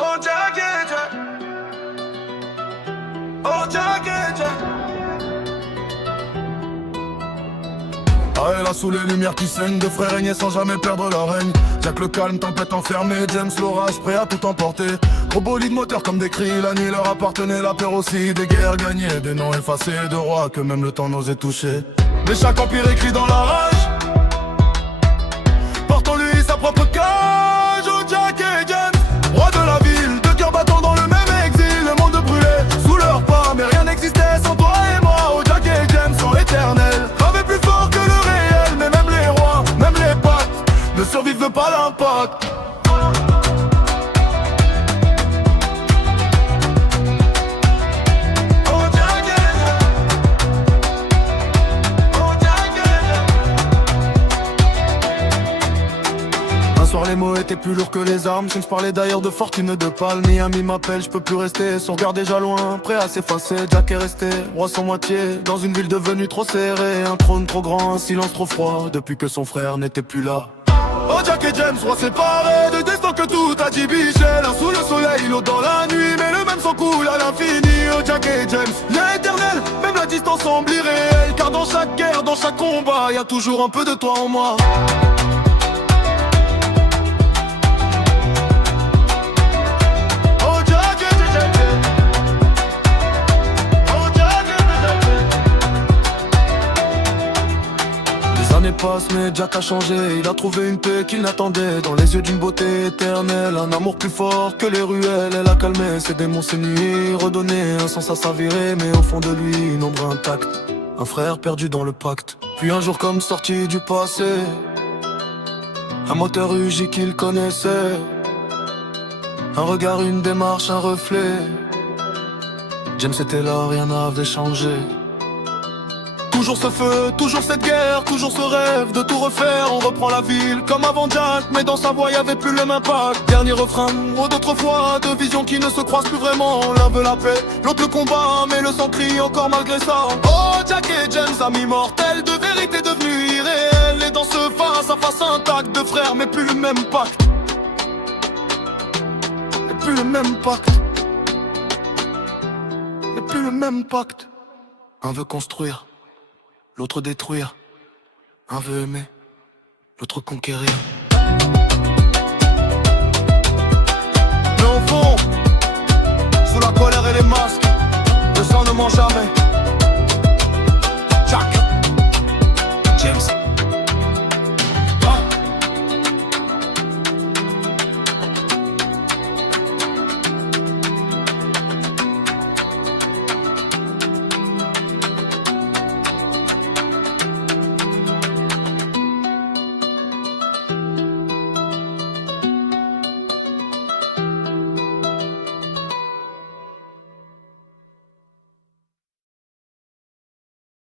Oh Jack et Jack. Oh Jack et Jack. Ah, elle a sous les lumières qui saignent, deux frères régnaient sans jamais perdre leur règne. Jack le calme, tempête enfermée, James l'orage, prêt à tout emporter. Gros bolide moteur comme des cris, la nuit leur appartenait, la peur aussi. Des guerres gagnées, des noms effacés, de rois que même le temps n'osait toucher. Mais chaque empire écrit dans la rage, porte en lui sa propre cage. Oh Jack et James, roi de la ville, deux cœurs battant dans le même exil. Le monde brûlait sous leurs pas, mais rien n'existait sans toi et moi. Oh Jack et James sont éternels, gravés plus fort que le réel. Mais même les rois, même les pactes ne survivent pas l'impact. Les mots étaient plus lourds que les armes. Je parlais d'ailleurs de fortune de palme. Miami m'appelle, je peux plus rester. Son regard déjà loin, prêt à s'effacer. Jack est resté, roi sans moitié, dans une ville devenue trop serrée. Un trône trop grand, un silence trop froid, depuis que son frère n'était plus là. Oh Jack et James, rois séparés, de destin que tout a dibiché. L'un sous le soleil, l'autre dans la nuit, mais le même sang coule à l'infini. Oh Jack et James, lien éternel, même la distance semble irréelle. Car dans chaque guerre, dans chaque combat, y a toujours un peu de toi en moi. Les années passent mais Jack a changé. Il a trouvé une paix qu'il n'attendait dans les yeux d'une beauté éternelle. Un amour plus fort que les ruelles. Elle a calmé ses démons, ses nuits, redonné un sens à sa virée. Mais au fond de lui, une ombre intacte, un frère perdu dans le pacte. Puis un jour comme sorti du passé, un moteur rugi qu'il connaissait, un regard, une démarche, un reflet. James était là, rien n'avait changé. Toujours ce feu, toujours cette guerre, toujours ce rêve de tout refaire. On reprend la ville comme avant Jack, mais dans sa voix y'avait plus le même impact. Dernier refrain, mot d'autrefois, deux visions qui ne se croisent plus vraiment. L'un veut la paix, l'autre le combat, mais le sang crie encore malgré ça. Oh Jack et James, amis mortels, de vérité devenue irréelle. Et dans ce face à face intact, de frères mais plus le même pacte. Et plus le même pacte. Et plus le même pacte. Un veut construire, l'autre détruire. Un veut aimer, l'autre conquérir. Mais au fond, sous la colère et les masques, le sang ne ment jamais. Jack.